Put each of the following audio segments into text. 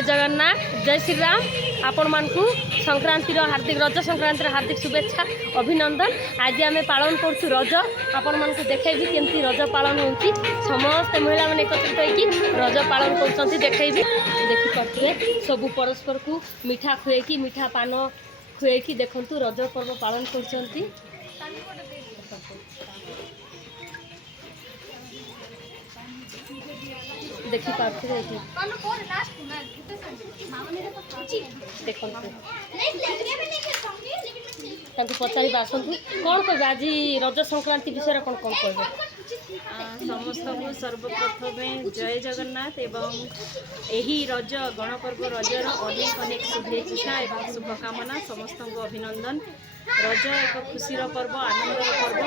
जय जगन्नाथ जय श्री राम आपण मानकु संक्रांतिर हार्दिक रज संक्रांतिर हार्दिक शुभेच्छा अभिनंदन। आज आम पालन करछु रज आपण मानकु देखैबी केमती रज पालन होउची। समस्त महिला माने एकत्रित होइकी रज पालन करछंती देखैबी। देखि पड़थिबे सब परस्पर को मिठा खुएकी मिठा पान खुएकी देखंतु रज पर्व पालन करछंती। देखि पार्थिबे कि देखो पचारि आसतु कौन कह आज रज संक्रांति विषय कौन कौन कह समस्त को सर्वप्रथम जय जगन्नाथ एवं यही रज गणपर्व रजर अनेक अनेक शुभेच्छा एवं शुभकामना समस्त को अभिनंदन। रज एक खुशीर पर्व आनंदर पर्व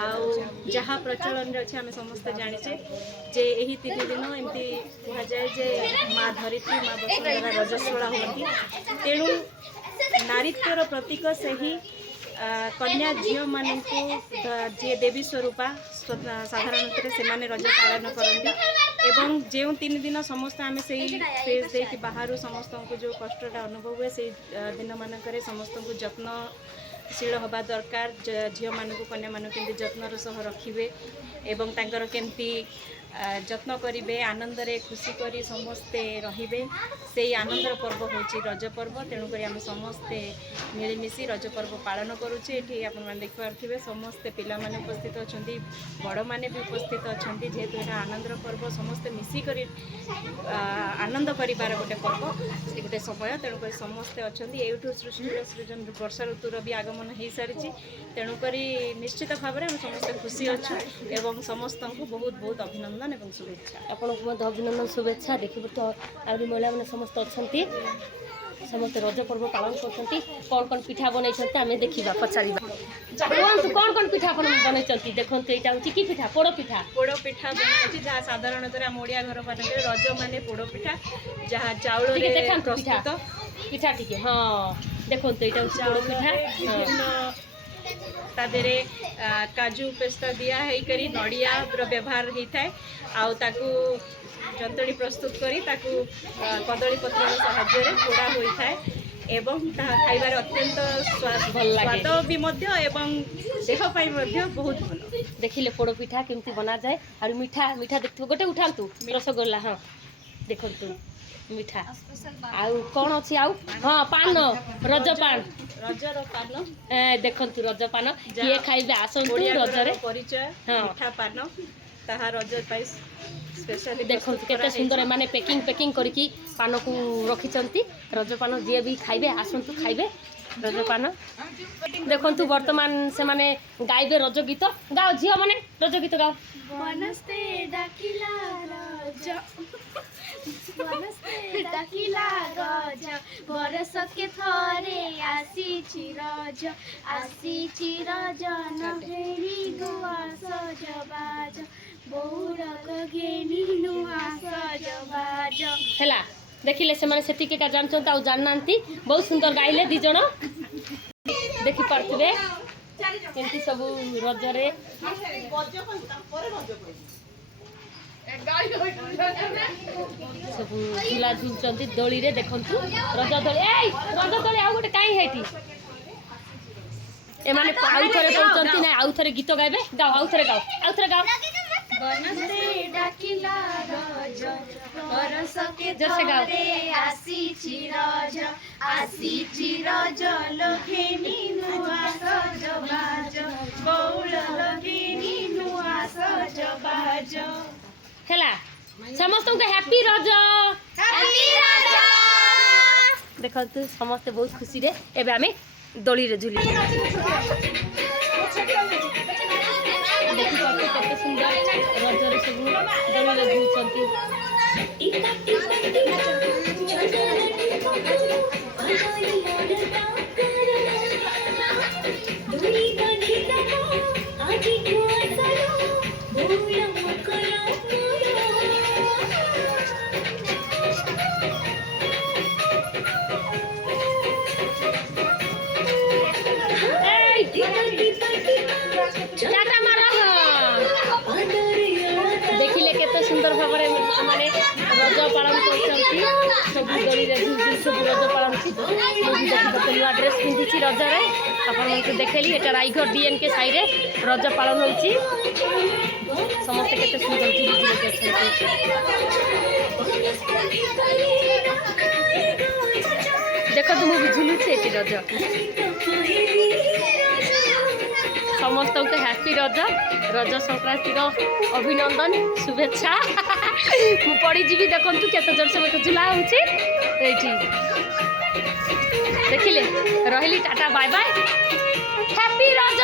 आउ जहाँ प्रचलन अच्छे आम समस्ते जाचे जे यही 3 दिन एमती कह जाए जे माँ धरित्री माँ वसुंधरा रजस्वला होती तेणु नारीत्वर प्रतीक से ही कन्या झील मानू जी देवी स्वरूपा साधारणतः से रज पालन करती एवं जो 3 दिन समस्त आम से फेस दे बाहर समस्त को जो कष्टा अनुभव हुए से दिन मानक समस्त को जत्नशील हवा दरकार। झील मानू कन्या मान के जत्नर सह रखिए एवं तांकर केमती जत्न करेंगे आनंदरे खुशी करी समस्ते रहिबे से आनंदर पर्व होची रज पर्व। तेणुक आम समस्ते मिलमिशि रज पर्व पालन करुचे। ये आपने देखिए समस्ते पिला माने उपस्थित अच्छा बड़ मैंने भी उपस्थित अच्छा जेहेतु यहाँ आनंदर पर्व समस्ते मिसिक आनंद करार गोटे पर्व गोटे समय। तेणुक समस्ते अच्छा यूठू सृष्टि सृजन वर्षा ऋतुर भी आगमन हो सारी तेणुक निश्चित भाव में समस्ते खुशी अच्छु एवं समस्त को बहुत बहुत अभिनंदन एवं शुभेच्छा। आपन को अभिनंदन शुभेच्छा। देखिए तो आदि महिला मैंने समस्त अच्छा समस्त रज पर्व पालन करते कौन कौन पिठा बनई आम देखा पचार कौन कौन पिठा बनई देखते यहाँ हूँ कि पिठा पोड़ पिठा बनाई जहाँ साधारणतः आम ओडिया घर मान रज मान पोड़ पिठा जहाँ चाउल प्रस्तुत पिठा टी हाँ देखते यहाँ हूँ पोड़ पिठा तादेरे काजू पेस्ता दिया है करी नड़िया व्यवहार होता है आउ जंतणी प्रस्तुत करी कदली पत्र साहाय्य पोड़ा होता है एवं खाइबार अत्यंत स्वाद भी एवं देह बहुत भल। देखिले पोड़ पिठा केमती बना जाए और मीठा मीठा देखते गोटे उठातु रसगोल्ला हाँ देखु मीठा आउ कौन अच्छी आउ हाँ पान रज पान रजर पान देखु रज पान किए खाइबे आसतु रजरे परिचय मीठा पान ताहा रज स्पेशली देखु केते सुंदर माने पैकिंग करके पान को रखिचंती रज पान जी भी खाइबे आसतु खाइबे रज पान। देखु वर्तमान से माने गाइबे रज गीत गाओ झियो माने रज गीत गाओ वनस्ते डाकिला रज वनस्ते डाकिला गज बरस के थरे आसीछि रज नहेरी गुआ सजबाज बौरक घेनी नुआ सजबाज हैला देखिले से माने सेटिके का जानछन ताउ जाननांती बहुत सुंदर गाइले दी जण देखि पारथिबे केमती सब रजरे सब झूला झूलचंती दोली रे देखंतु रज दोली आउ गोटे काई हेटी ए माने आउ थरे कहउचंती ना आउ थरे गीत गाइबे गाओ आउ थरे गाओ वनस्ते डाकिला रज बरस के थरे आसीछि रज लखेनी नुआ सजबाज बौल लखेनी नुआ सजबाज हैला समस्त को हैप्पी रज देखंतु समस्त बहुत खुशी रे एबे आमे दोली रे झुली केते सुंदर रजरे सब दोली रे झुलचंती देखिले केते सुंदर भाव में रज पालन कर सब गली सब रज पालन की देखते नुआ ड्रेस पिंधि रजरे आपको देखली एटा रायगढ़ डीएनके साइड रज पालन होती समस्ते केते सुंदर देखो तुम भी झुलुचे रज समस्त को हैप्पी रज रज संक्रांति अभिनंदन शुभेच्छा मु पड़ी जी देखु केते जोर से मत झुला होची देखिले रही टाटा बाय बाय हैप्पी रज।